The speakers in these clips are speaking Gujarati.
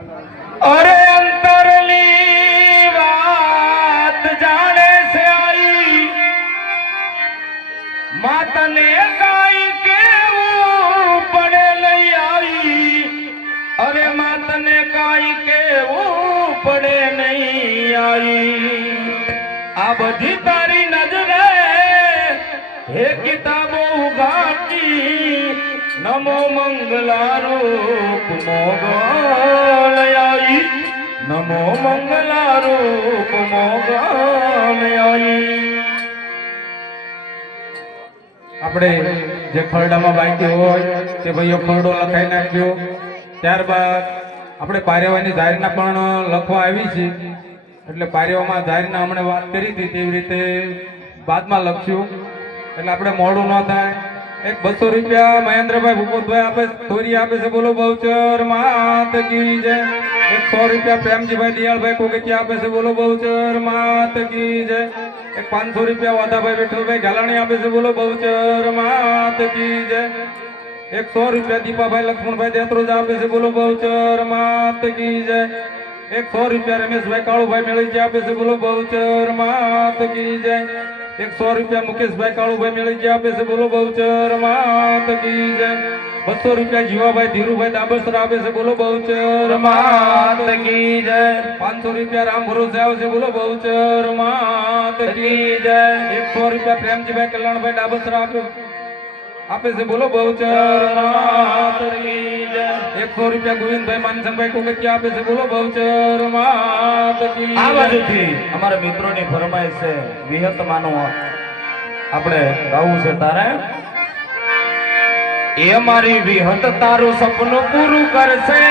अरे अंतरली बात जाने से आई माता ने गाई के वो पड़े नहीं आई। अरे माता ने गाई के वो पड़े नहीं आई। आ बधी तारी नजरे हे किताबो उघाटी नमो मंगलारूप मोगल आई। नमो मंगलारूप मोगल आई। આપણે જે ખરડામાં બાકી હોય તે ભાઈઓ ખરડો લખાઈ નાખ્યો। ત્યારબાદ આપણે પારેવાની જાહેરના પણ લખવા આવી છે એટલે પારેવામાં જાહેરના હમણાં વાત કરી હતી તેવી રીતે બાદમાં લખશું એટલે આપણે મોડું ન થાય। एक 200 रुपया महेंद्रभाई भूपतभाई आपे थोड़ी आपे से बोलो बहुचर मात की जय। एक 100 रुपया प्रेमजी भाई दियाल भाई कोगेती आपे से बोलो बहुचर मात की जय। एक 500 रुपया वादा भाई विठल भाई गालाणी आपे से बोलो बहुचर मात की जय। एक 100 रुपया दीपा भाई लक्ष्मण भाई देत्रोज आपे से बोलो बहुचर मात की जय। एक 100 रुपया रमेश भाई कालू भाई मेळी आपे से बोलो बहुचर मात की जय। एक 100 रुपया मुकेश भाई कालू भाई मेळी आपे से बोलो बहुचर मात की जय। 200 रुपया जीवा भाई धीरू भाई दाबसर आपे से बोलो बहुचर मात की जय। 500 रुपया राम भरोसे आवे से बोलो बहुचर मात की जय। 100 रुपया प्रेमजी भाई कल्याण भाई दाबसर आपे से बोलो बहुचर मात की जय। 100 रुपया गोविंद भाई मानसन भाई कोगेती आपे से बोलो बहुचर मात की जय। આ બાજુથી અમારા મિત્રોની ફરમાઈશ છે વિહત માનો આપણે ગાવું છે તારે એ મારી વિહત તારું સપનું પૂરું કરશે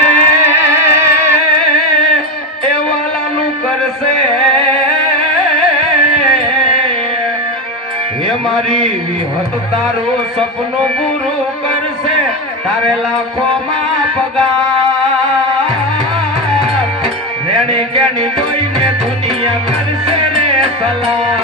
એ વાલાનું કરશે। એ મારી વિહત તારું સપનું પૂરું કરશે તારે લાખોમાં પગાર। રેણી કેણી જોઈને દુનિયા કરશે રે સલાહ।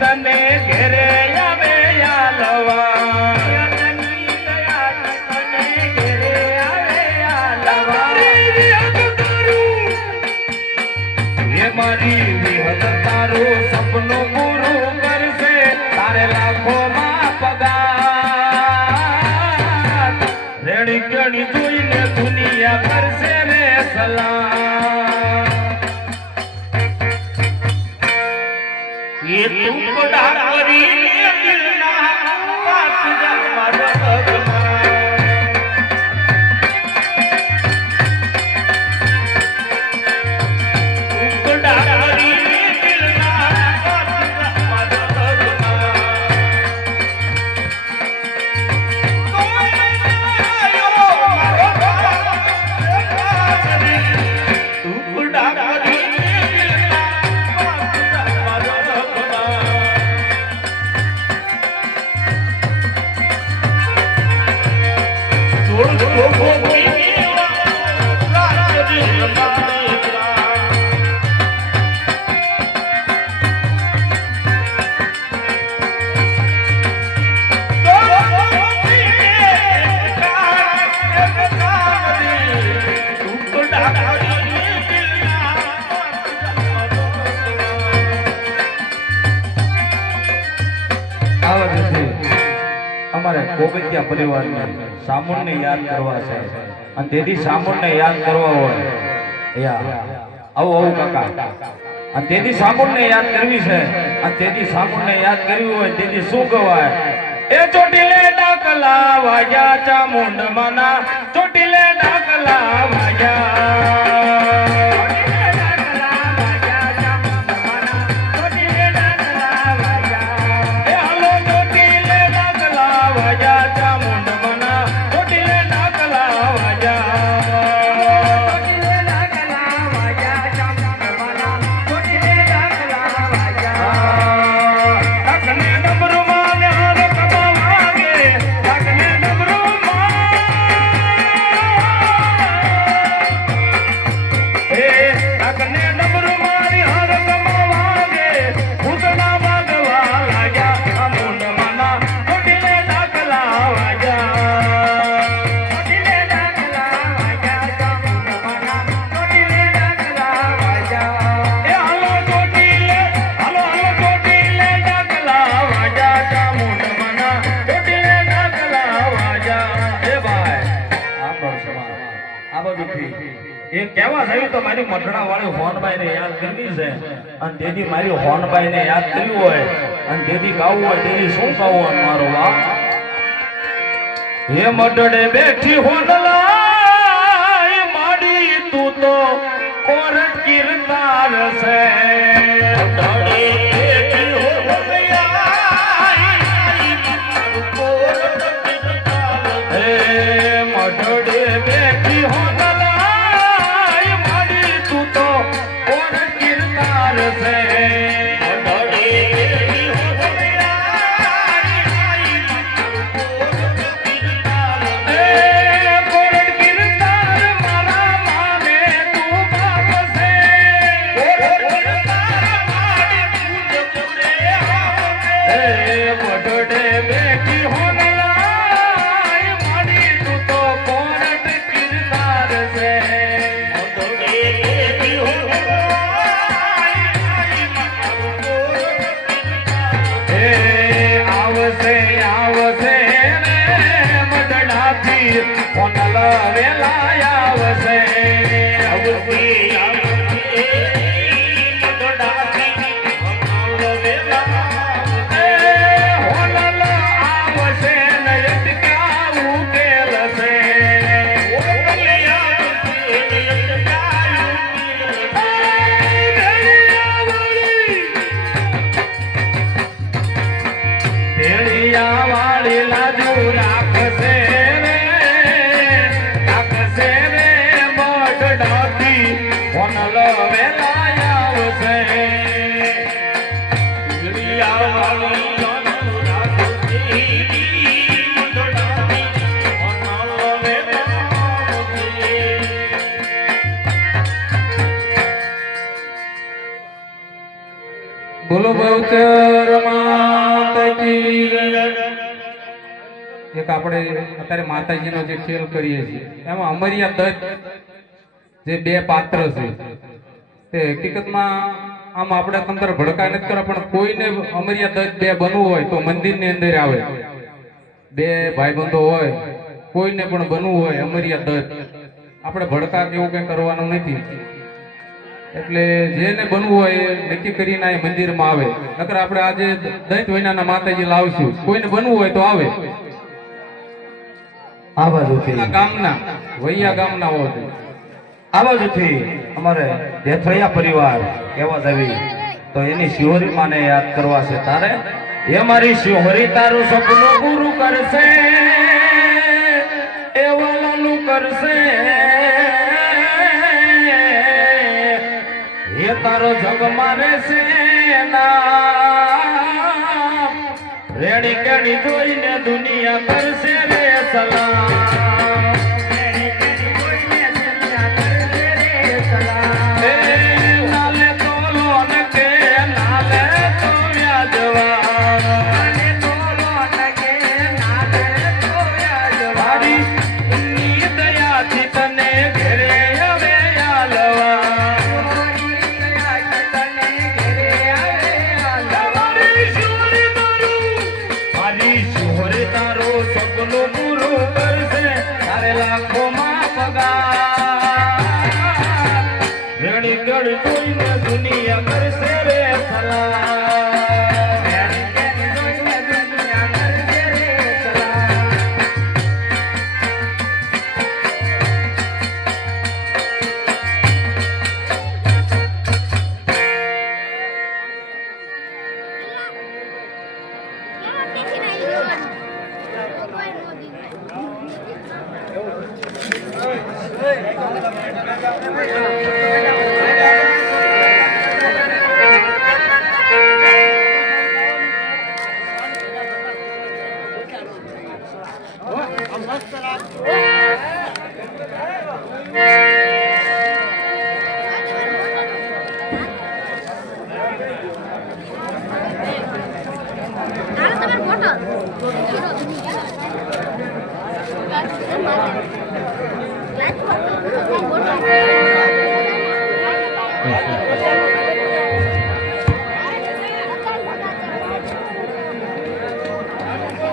तने घेरे आवे आलवा ये मारी विहत तारू सपनों पूરું करશે તારે લાખોમાં પગાર। રેણી કેણી જોઈને દુનિયા કરશે રે સલાહ। ये टुकड़ा करीने दिलना बात जमाना टुकड़ा करीने दिलना बात जमाना टुकड़ा करीने दिलना અમારે કોગેતિયા પરિવારને સામુણને યાદ કરવા છે અને તેથી સામુણને યાદ કરવા હોય આવો આવો કાકા અને તેથી સામુણને યાદ કરવી છે અને તેથી સામુણને યાદ કરવી હોય તેથી શું કહેવાય એ ચોટીલે ડાકલા વાગ્યા ચામુંડ માના ચોટીલે ડાકલા વાગ્યા। નથી એ કહેવા જાય તો મારી મઢડા વાળી હોનબાઈ ને યાદ કરવી છે અને તેથી મારી હોનબાઈ ને યાદ કરવી હોય અને તેથી ગાવું હોય તેથી શું ગાવું મારો વાહ હે મઢડે બેઠી હોનલા માડી તું તો કોરટ કીર્તાર છે મઢડે બેઠી હોનલા હે મઢડે બેઠી હોનલા માડી તું તો કોરટ કીર્તાર છે બોલો બહુચર માતા કી જય। એક આપણે અત્યારે માતાજીનો જે ખેલ કરીએ છીએ એમાં અમરિયા દત્ત જે બે પાત્ર છે તે હકીકતમાં આમ આપણે તંત્ર ભડકા નથી કરવા પણ કોઈને અમરિયા દત્ત બે બનવું હોય તો મંદિરની અંદર આવે બે ભાઈબંધો હોય કોઈને પણ બનવું હોય અમરિયા દત્ત આપણે ભડકા કેવું કઈ કરવાનું નથી એટલે જેને બનવું હોય એ નક્કી કરીને આ મંદિરમાં આવે નકર આપણે આજે દૈત વૈનાના માતાજી લાવશું કોઈને બનવું હોય તો આવે આ બાજુથી ગામના વૈયા ગામના હોય આ બાજુથી અમારે દેથળિયા પરિવાર કહેવા જાવી તો એની શિહોરી માને યાદ કરવા છે તારે એ મારી શિહોરી તારું સપનું પૂરું કરશે એ વાલાનું કરશે એ તારો જગ મારે છે ના રેડી કેડી જોઈને દુનિયા કરશે રે સલામ દુનિયા કરશે રે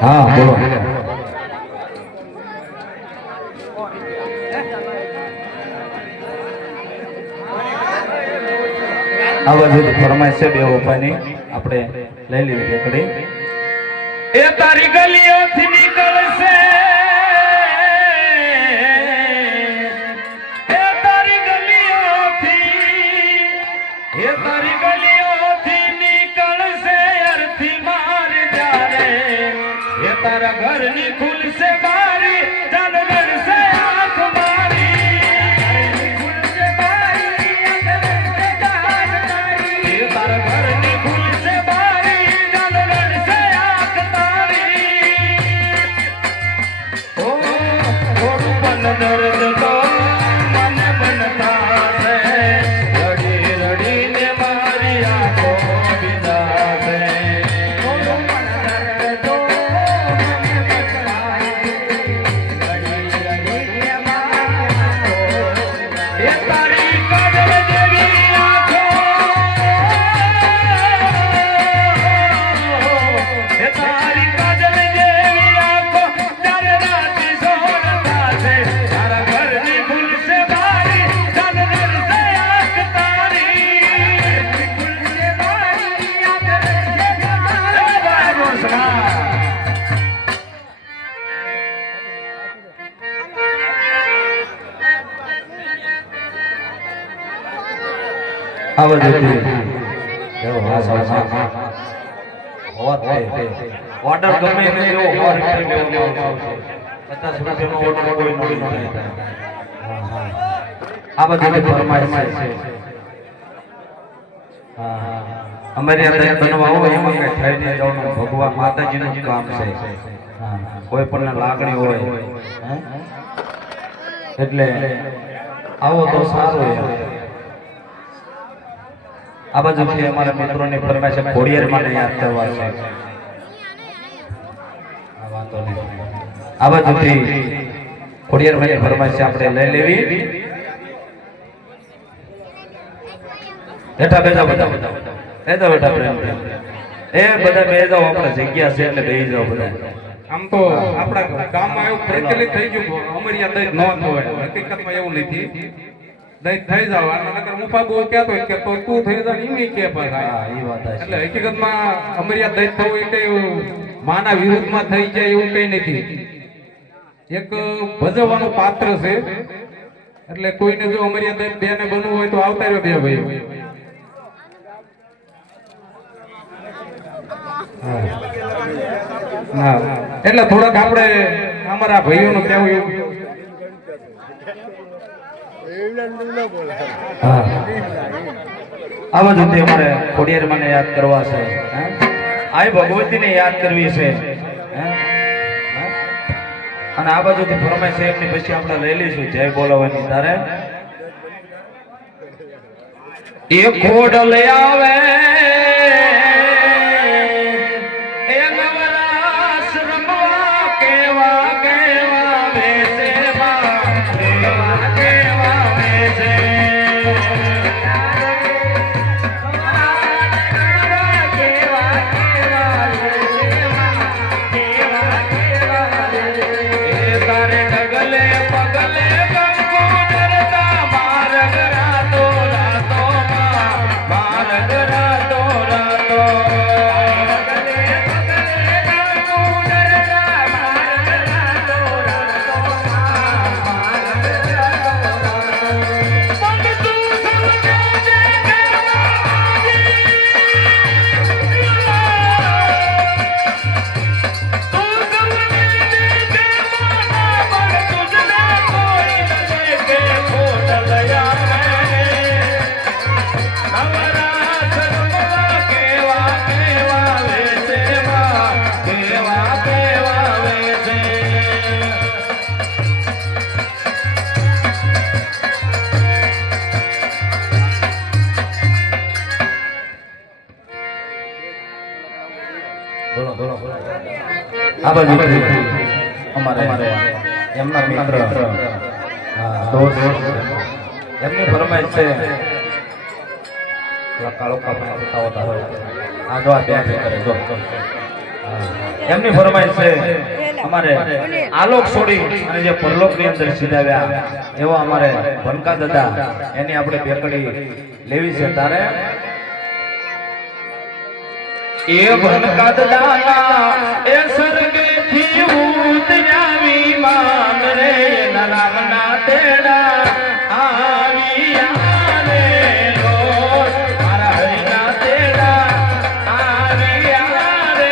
હા બોલો આવા બધી ફરમાઈશ છે બે વફાની આપણે લઈ લેવી રેકડી એ તારી ગલીઓથી નીકળશે એ તારી ગલીઓથી નીકળશે અરથી માર જારે એ તારા ઘરની ખુલશે બારી ચાલ વરસે આંખ મારી ખુલશે બારી એ તારા ઘરની ખુલશે બારી ચાલ વરસે આંખ તારી ઓ થોડું પણ દર્દ તો મને બનતા છે રડી રડીને મારી આંખો વિદા છે થોડું પણ દર્દ તો મને બનતા છે રડી રડીને મારી આંખો એ તારી કાજલ જેવી આંખો એ તારી કાજલ જેવી આંખો જ્યારે રાતી સોરતા છે તારા ઘરની ખુલશે બારી ચાલ વરસે આંખ તારી ખુલશે બારી ચાલ વરસે ઓર્ડર ગમે એને જેવો હોય તે લેવાનો આવશે 50 રૂપિયાનો ઓર્ડર કોઈ નડી ન થાય આ બધી ફરમાઈશ છે અમારી અંદર બનવા હોય એમાં કઈ થઈ નહીં જવાનું ભગવાન માતાજીનું જ કામ છે કોઈ પણ લાગણી હોય એટલે આવો તો સારું આ બાજુથી અમારા મિત્રોની ફરમાઈશ છે ખોડિયાર માને યાદ કરવા છે આ બાજુથી ખોડિયાર માની ફરમાઈશ છે આપણે લઈ લેવી બેઠા બેઠા બધા બેઠા પ્રેમ એ બધા બે જાઓ આપણે જગ્યા છે એટલે બેસી જાઓ બધા આમ તો આપણા ગામમાં એવું પ્રચલિત થઈ ગયું અમારી આ દહીં ન હોય હકીકતમાં એવું નથી દહીં થઈ જાવ નકર હું પાબુ કહેતો હોય કે તો તું થઈ જા એમ કે હા એ વાત છે એટલે હકીકતમાં અમારી આ દહીં થવું એ કઈ માના વિરુદ્ધમાં થઈ જાય એવું કઈ નથી એક ભજવવાનું પાત્ર છે એટલે કોઈને જો અમારી આ દહીં બેને બનવું હોય તો આવતા રહ્યો બે ભાઈ હા એટલે થોડાક આપણે અમારા ભાઈઓનું કેવું એવું આવા જ રીતે અમારે ખોડિયાર માને યાદ કરવા છે આ ભગવતીને યાદ કરવી છે અને આ બાજુથી ફરમાઈશ છે એમની પછી આપણે લઈ લઈશું જય બોલાવવાની તારે એ ખોડલ આવે એ નવરાસ રમવા કેવા કેવા વેસે કેવા કેવા વેસે તારે ડગલે પગલે કંકુ ડરતા માર્ગ રાતો રાતો માર્ગ રાતો રાતો ડગલે પગલે કંકુ ડરતા માર્ગ રાતો રાતો માર્ગ રાતો રાતો પગ તું સમજે જે આ બાજુ અમારે એમના મિત્ર દોસ્ત એમની ફરમાઈશ છે કાળો કાપડા બતાવતા હોય આ જો આ ત્યાં કરે જો એમની ફરમાઈશ છે અમારે આલોક છોડી અને જે પરલોકની અંદર સીધાવ્યા એવા અમારે ભનકા દાદા એની આપણે બેકડી લેવી છે તારે એ વનકાદ દાના એ સ્વર્ગેથી ઉતર્યા વિમાન રે એના નામના તેડા આવ્યા રે લોટ મારા હરિના તેડા આવ્યા રે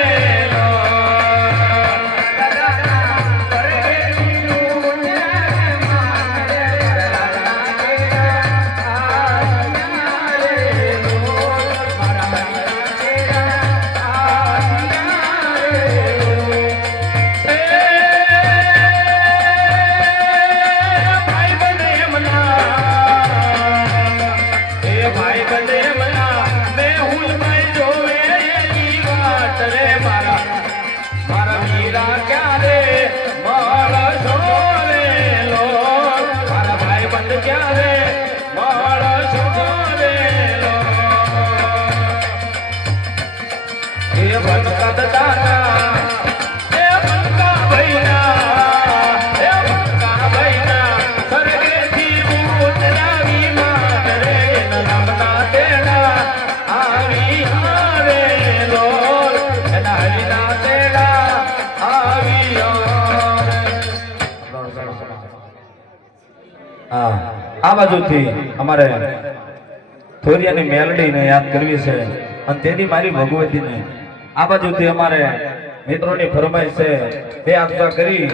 આ બાજુથી અમારે થોરિયાની મેલડીને યાદ કરવી છે અને તેની મારી ભગવતીને આ બાજુથી અમારે મિત્રોની ફરમાઈશ છે બે આશા કરી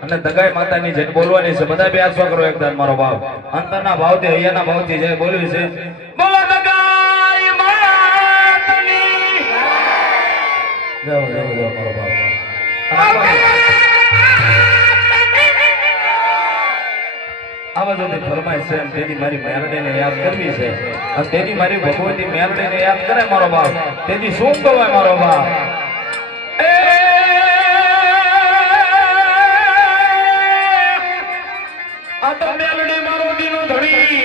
અને દગાઈ માતાની જય બોલવાની છે બધા બે આશા કરો એકદમ મારો ભાવ અંતરના ભાવથી અહીંયાના ભાવથી જય બોલવી છે બોલો દગાઈ માતાની જય મારો ભાવ આ બાજુથી ફરમાઈશ છે તેની મારી મેલડીને યાદ કરવી છે અને તેની મારી ભગવતી મેલડીને યાદ કરે મારો બાપ તેથી શું કહેવાય મારો બાપ આ તો મેલડી મારો દીનો ધણી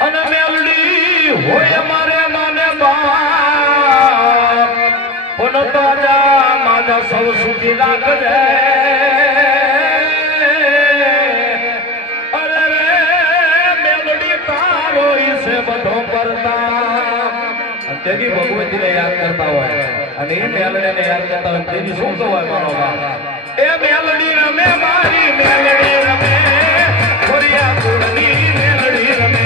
અને મેલડી હોય મારે માને બાપ પણ તો મારા સૌ સુધી રાખજે બધો કરતા તેની ભગવતીને યાદ કરતા હોય અને એ મેલડીને યાદ કરતા હોય તેની શું કહેવાય મારો બાપ એ મેલડી રમે મારી મેલડી રમે ખોરિયા કુળની મેલડી રમે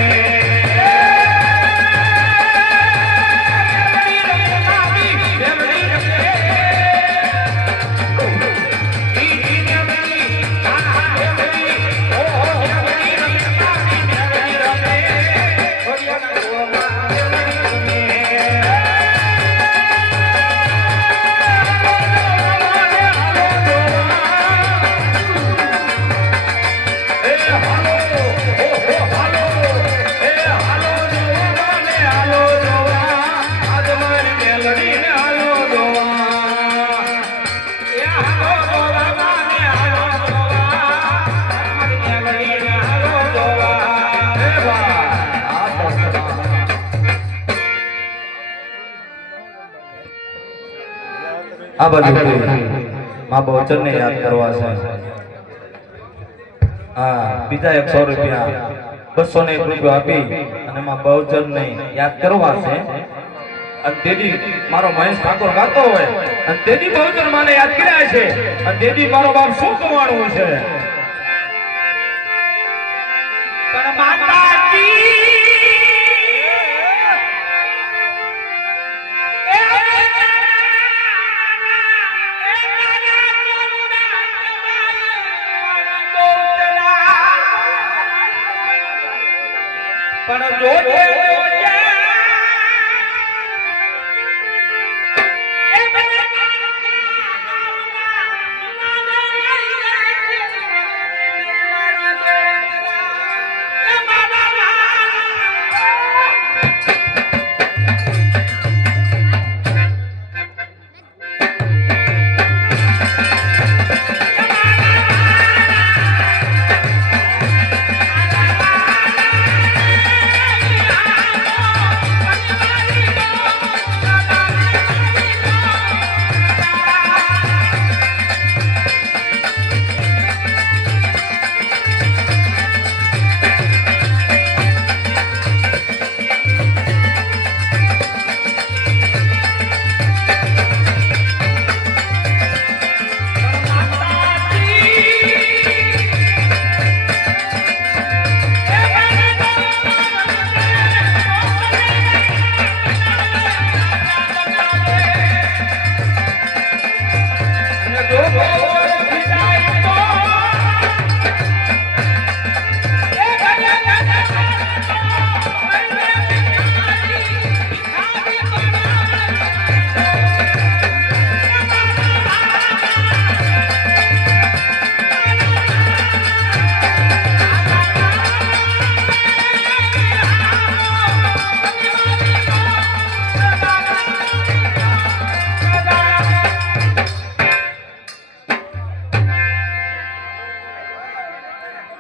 આ બાજુ માં બહુચરને યાદ કરવા છે હા બીજા 100 રૂપિયા 201 રૂપિયા આપી અને માં બહુચરને યાદ કરવા છે અને તેદી મારો મહેશ ઠાકોર ગાતો હોય અને તેદી બહુચર માને યાદ કર્યા છે અને તેદી મારો બાપ શું કમાણું છે પણ માતાજી પણ જોજે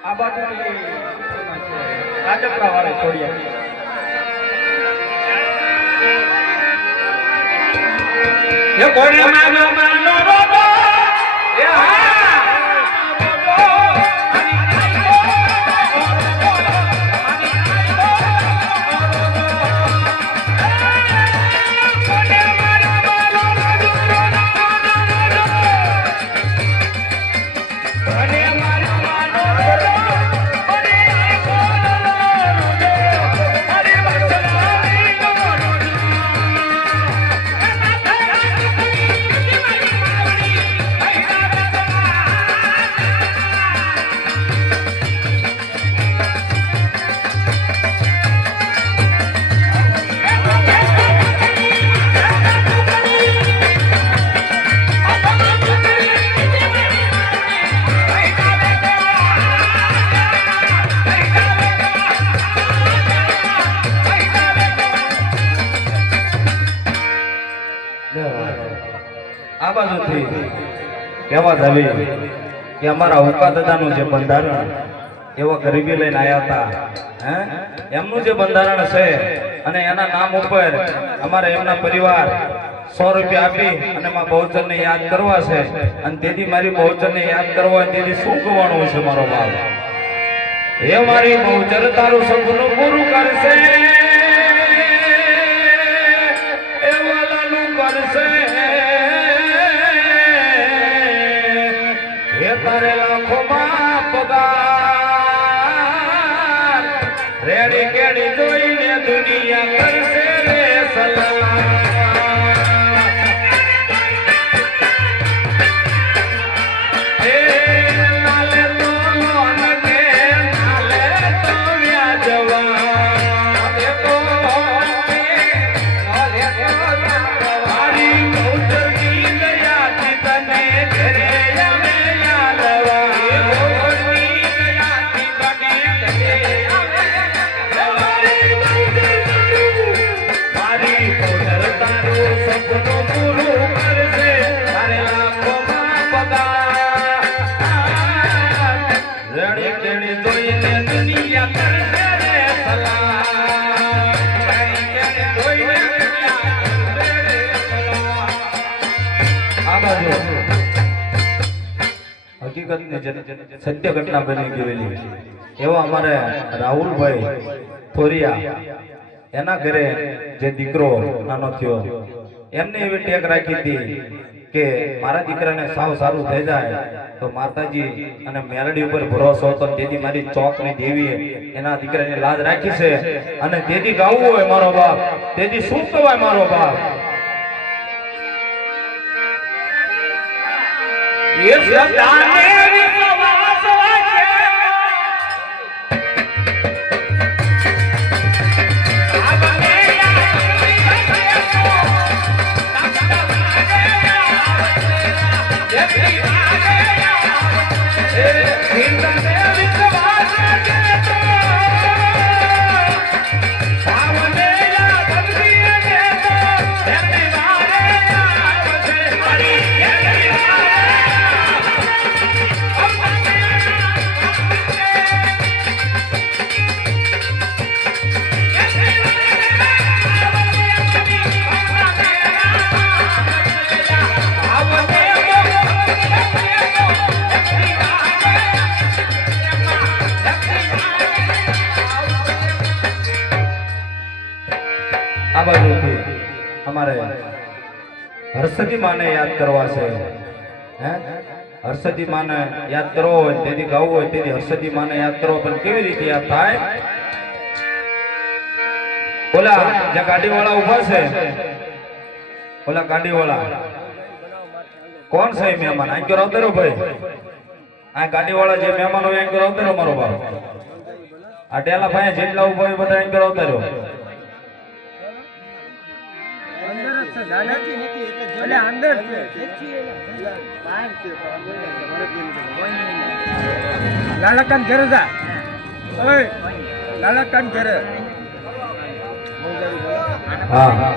આ બાજુથી રાજપરા વાળે છોડ્યા એ કોને માનો માનો રોડો એ હા આ બાજુથી કહેવા આવી કે અમારા ઉકા દાદાનું જે બંધારણ એવા ગરીબી લઈને આવ્યા હતા એમનું જે બંધારણ છે અને એના નામ ઉપર અમારે એમના પરિવાર 100 રૂપિયા આપી અને માં બહુચરને યાદ કરવા છે અને તેથી મારી બહુચરને યાદ કરવા તેથી શું કહેવાનું છે મારો બાપ હે મારી બહુચર તારું સપનું પૂરું કરશે એ વાલાનું કરશે તારે લાખોમાં પગાર રેડી કેડી જોઈને દુનિયા કરશે રે સલામ એ નાલે તો લોન કે નાલે તો વ્યાજવા દેખો મારી બહુચરની દયાથી તને ઘરે સત્ય ઘટના બની ગયેલી એવા અમારે રાહુલભાઈ થોરિયા એના ઘરે જે દીકરો નાનો થયો એમને એવી ટેક રાખી હતી કે મારા દીકરાને સાવ સારું થઈ જાય તો માતાજી અને મેલડી ઉપર ભરોસો હતો તેથી મારી ચોકની દેવીએ એના દીકરાની લાજ રાખી છે અને તેથી ગાવું હોય મારો બાપ તેથી શું કહેવાય મારો બાપ એ સદાને વિશ્વાસ વાગે આબને આ બાજુથી અમારે હર્ષદી માને યાદ કરવા છે હર્ષદી માને યાદ કરવો હોય તેથી ગાવું હોય તેથી હર્ષદી માને યાદ કરવો પણ કેવી રીતે યાદ થાય ઓલા જે ગાડી વાળા ઉભા છે ઓલા ગાડી વાળા કોણ છે મહેમાન આ કરો આવતરો ભાઈ આ ગાડી વાળા જે મહેમાન હોય આ કરો આવતરો મારો બાપ આ ટેલા ભાઈ જેટલા ઉભા હોય બધા આ કરો આવતરો લાલકાન ઘરે જા ઓય લાલકાન ઘરે હા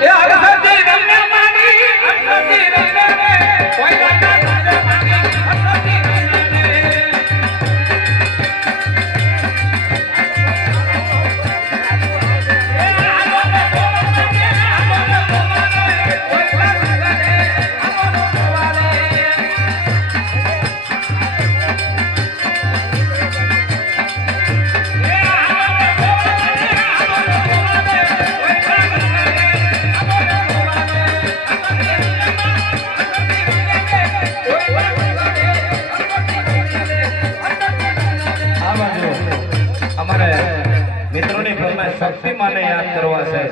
એ હરસદી રમને માની હરસદી રમને કોઈ રાજા રાજા માની હરસદી રમને શક્તિમાને યાદ કરવા છે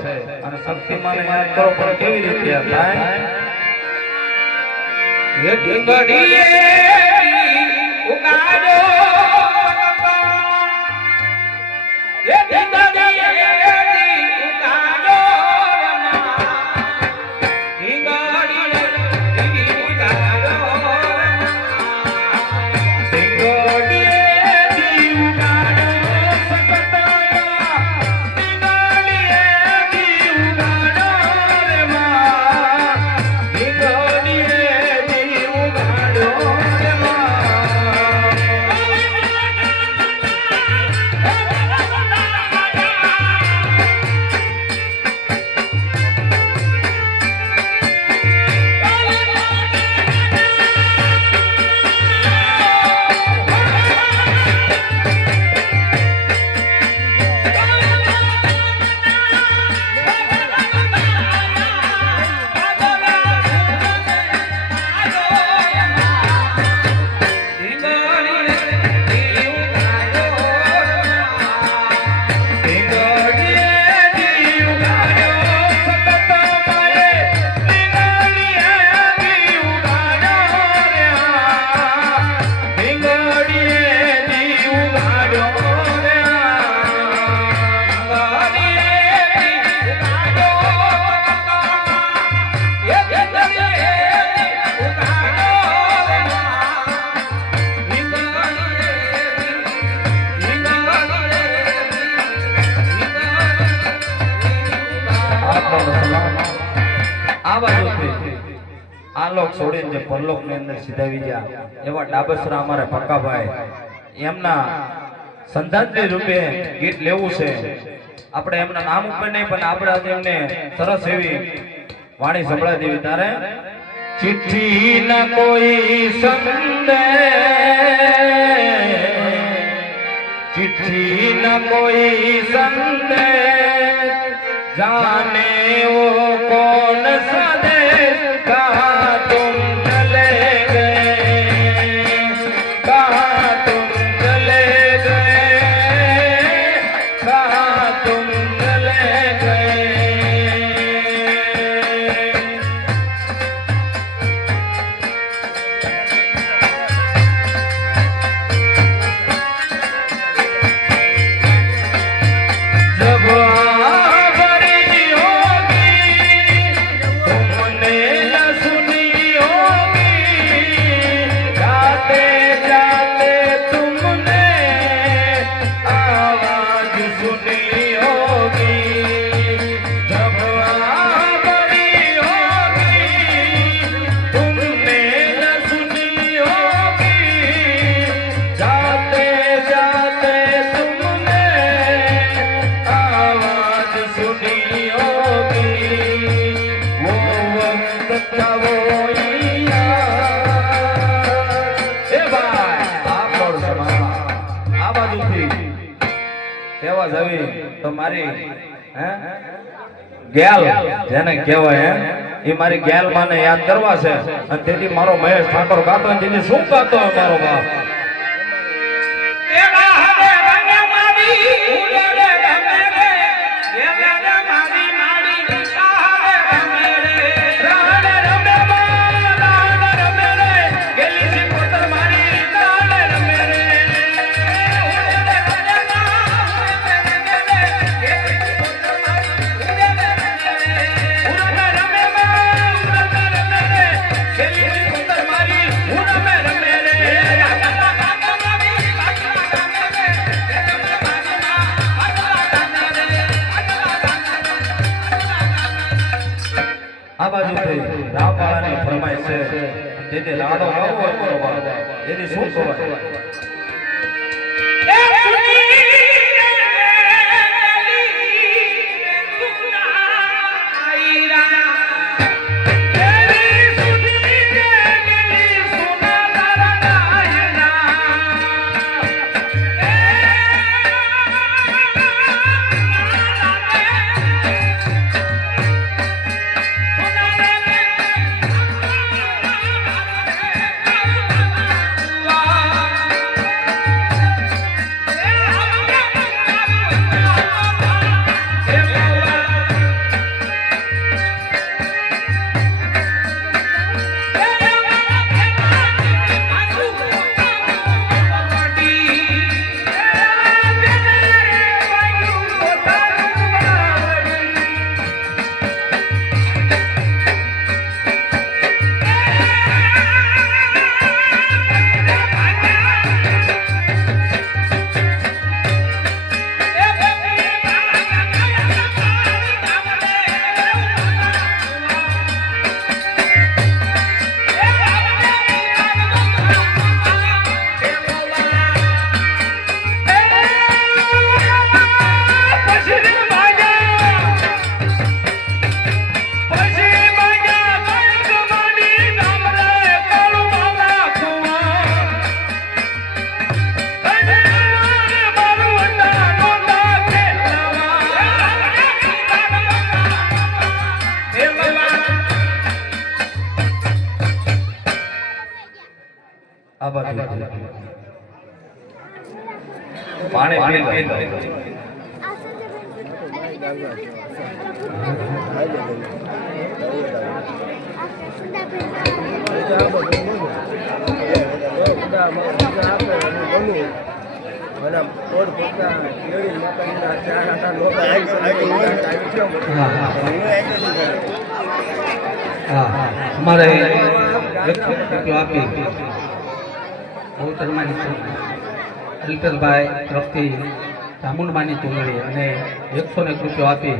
અને શક્તિમાને યાદ કરો પણ કેવી રીતે યાદ થાય એ ઢીંગડીએ ઉગાડો એ ઢીંગડીએ ઉગાડો ઢીંગડીએ ઉગાડો આલોક છોડીને જે પરલોક ની અંદર સીધાવી ગયા એવા ડાબસરા અમારા પક્કાભાઈ એમના સંધાનની રૂપે ગીત લેવું છે આપણે એમના નામ ઉપર નહીં પણ આપણે આજે એમને સરસ એવી વાણી સંભળાવી દેવી તારે ચિઠ્ઠી ન કોઈ સંદેશ चिट्ठी न कोई संदेश जाने वो कौन सा देश कहाँ तुम चले गए कहाँ तुम चले गए कहाँ तुम चले गए तो मारी गैल जेने कहेवाय ए मारी गैल माने याद करवा छे अने तेथी मारो महेश ठाकोर गातो अने तेथी शुं गातो मारो बाप एवा हरे रंगे मारी उड़े रे रंगे रे एवे रे मारी मारी काहे रंगे रे राण रंगे रे गेली सी पुत्र मारी राण रंगे रे उड़े रे रंगे આ બાજુથી રામવાળાની ફરમાઈશ છે તેથી રાડો ગાવો હોય બરોબર એની શું કહેવાય આ બાજુ પાણી પી લો. અમારે આપી બહુચરમાની અલ્પેશભાઈ તરફથી ચામુંડમાની ચૂંટણી અને 101 રૂપિયો આપી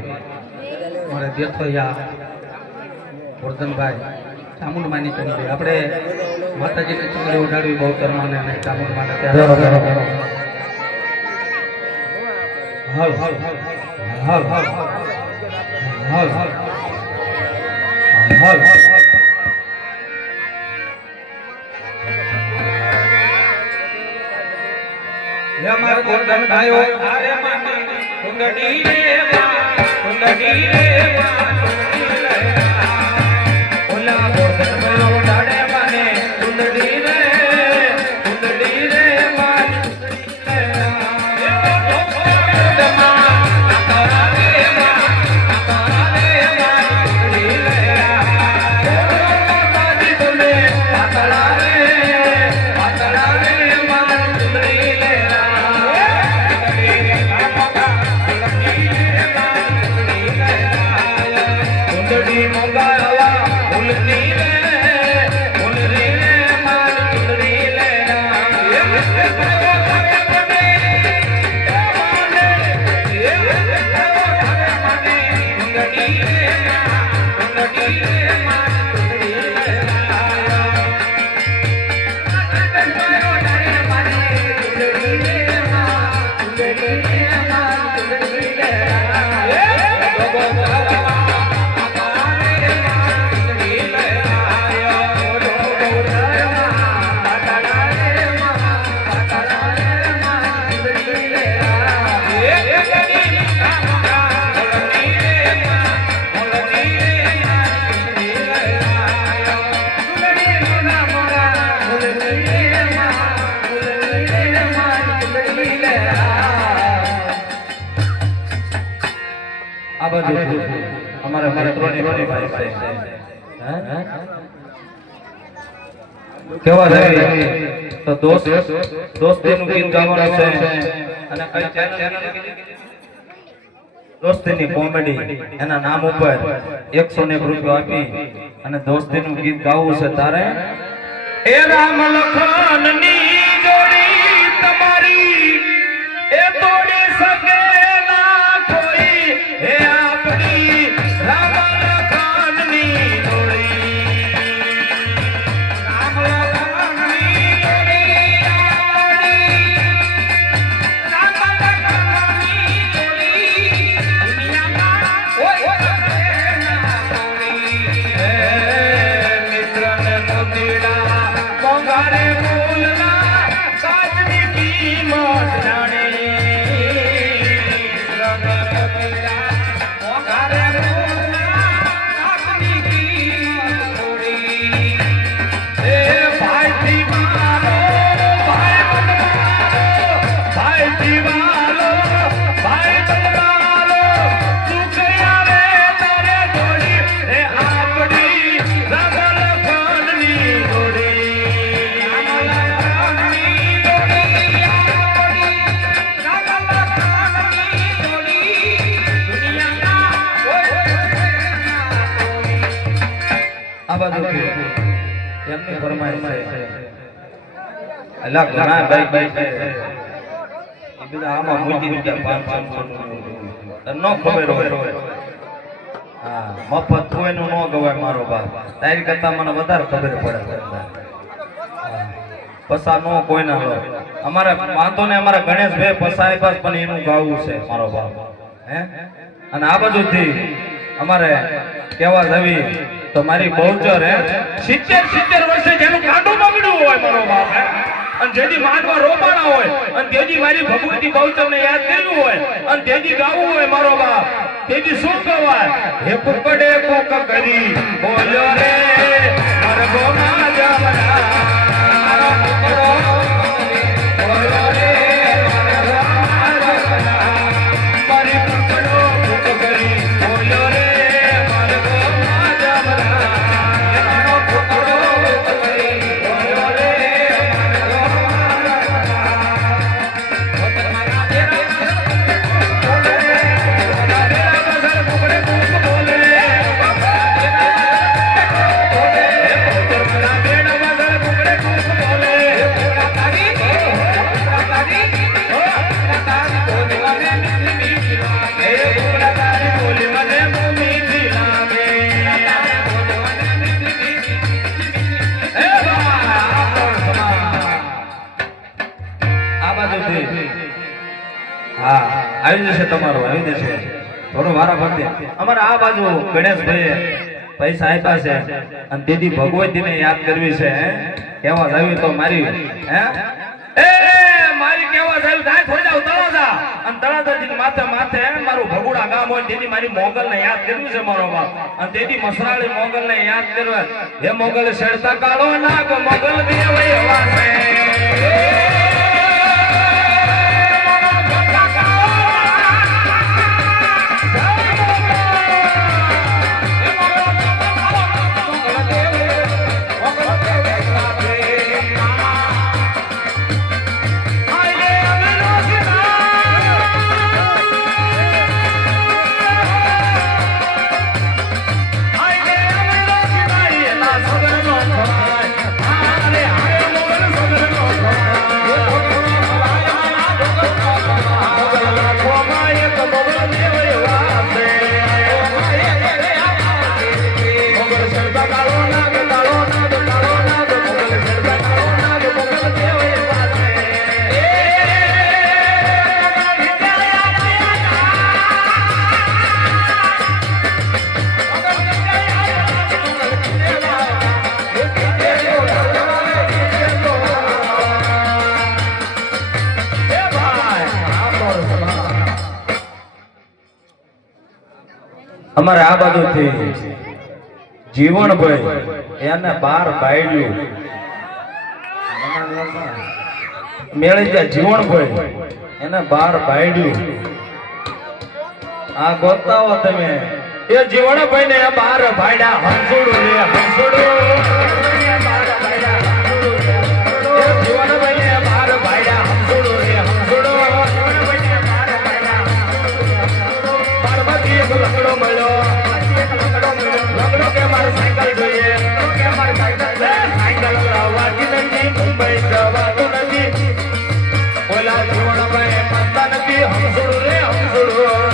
અમારે દેખોયા વર્ધનભાઈ ચામુંડમાની ચૂંટણી આપણે માતાજીની ચૂંટણી ઉડાડવી બહુચરમાને અને ચામુંડમાને ત્યારે હાલ હાલ હાલ હાલ હાલ હાલ હાલ લે મારા ગોરધન ભાઈઓ આરે માની કુંડડી રે માં કુંડડી રે માં કુંડડી રે ઓલા ગોરધન ભાઈઓ ડાડે માને કુંડડી રે માં આ બાજુ અમારા મિત્રોની ભાઈ છે કેવા રહે તો દોસ્તીનું ગીત ગાવાનું છે અને કઈ ચેનલ દોસ્તીની કોમેડી એના નામ ઉપર 101 રૂપિયો આપી અને દોસ્તીનું ગીત ગાવું છે તારે એ રામ લખનની જોડી તમારી એ તોડી શકે ના કોઈ હે આપણી રામ લખનની જોડી રામ લખનની જોડી રામ લખનની જોડી દુનિયામાં કોઈ શકે ના કોઈ હે મિત્રને મોતીડા મોંઘારે ફૂલના કાચની કિંમત જાણે મોંઘારે ફૂલના કાચની કિંમત થોડી એ ભાઈથી મારો ભાઈ બનવાલો ભાઈથી મારો ભાઈ બનવાલો સુખ આવે તારે જોડી રે આપણી રામ લખનની જોડી આ બાજુ એમની ફરમાઈશ છે અલા ઘણા ભાઈ છે એ બધા આમાં મૂકી દીધા 500 નો ખબર હોય હા મફત કોઈનું ન ગવાય મારો બાપ તારી કરતા મને વધારે ખબર પડે પસા નો કોઈ ના લો અમારે વાંધો ને અમારા ગણેશભાઈ પસાય પાસ પણ એનું ગાવું છે મારો બાપ હે અને આ બાજુથી અમારે કેવા જવી તો મારી બહુચર હે 70 વર્ષે જેનું કાંડું બગડ્યું હોય મારો બાપ હે અને જેથી માંડવા રોપાણા હોય અને તેજી મારી ભગવતી બહુચર ને યાદ કર્યું હોય અને તેજી ગાવું હોય મારો બાપ તેજી શું કહેવાય હે કુકડે કોક કરી બોલ્યો રે મરગો ના જમના બાજુથી હા આવી જશે તમારું આવી જશે થોડું મારા ભક્તિ અમારે આ બાજુ ગણેશભાઈએ પૈસા આપ્યા છે અને દીદી ભગવતીને યાદ કરવી છે કેવા જાવી તો મારી હે એ મારી કેવા જાવી થાય થોડી જાવ તળાજા અને તળાજાથી માથે માથે મારું ભગુડા ગામ હોય તેથી મારી મોગલને યાદ કરવી છે મારો બાપ અને તેથી મસરાળી મોગલને યાદ કરવા હે મોગલ શેરતા કાળો નાગ મોગલ દેવય વાસે અમારે આ બાજુથી જીવણભાઈ એને 12 બાયડ્યું મેળી ગયા જીવણભાઈ એને 12 બાયડ્યું આ ગોતાવો તમે એ જીવણભાઈ ને 12 બાયડા હંસુડું રે હંસુડું જીવણભાઈ ને 12 બાયડા હંસુડું રે હંસુડું પાર્વતી એક લકડો મળ્યો લકડો કે મારે સાયકલ જોઈએ કે મારે સાયકલ લાવવાની નથી મુંબઈ જવાનું નથી બોલા જીવણભાઈ માનતા નથી હંસુડું રે હંસુડું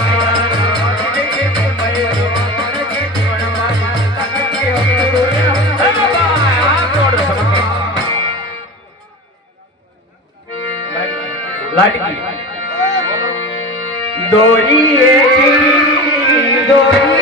લાડકી દોરી દોરી